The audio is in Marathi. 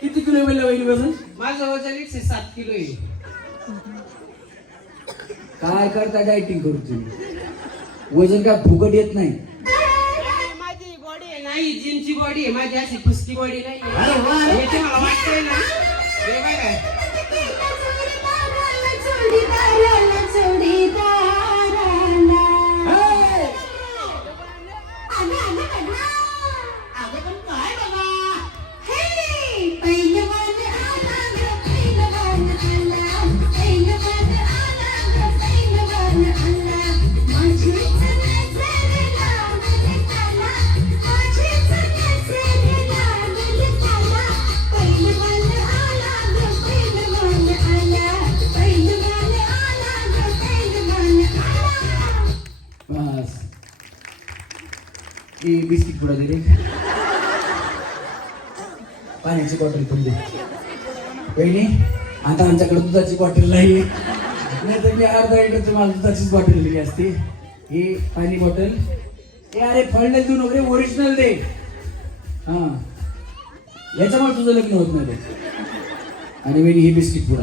किती किलो मिळलं वहिनी वजन माझं वजन एकशे सात किलो आहे. काय करता डायटिंग करू तुम्ही? वजन काय फुकट येत नाही? माझी बॉडी आहे ना ही जिमची बॉडी आहे माझी अशी फुसकी बॉडी नाही अरे वा ही बिस्किट पुढे दे पाण्याची बॉटल पण दे. बहिणी आता आमच्याकडे दुधाची बॉटल नाही. नाही तर मी अर्धा लिटर मला दुधाचीच बॉटल दिली असती. ही पाणी बॉटल हे अरे फळले देऊ नको रे ओरिजिनल दे. हा. याच्यामुळे तुझं लग्न होत नाही. आणि मी ही बिस्किट पुडा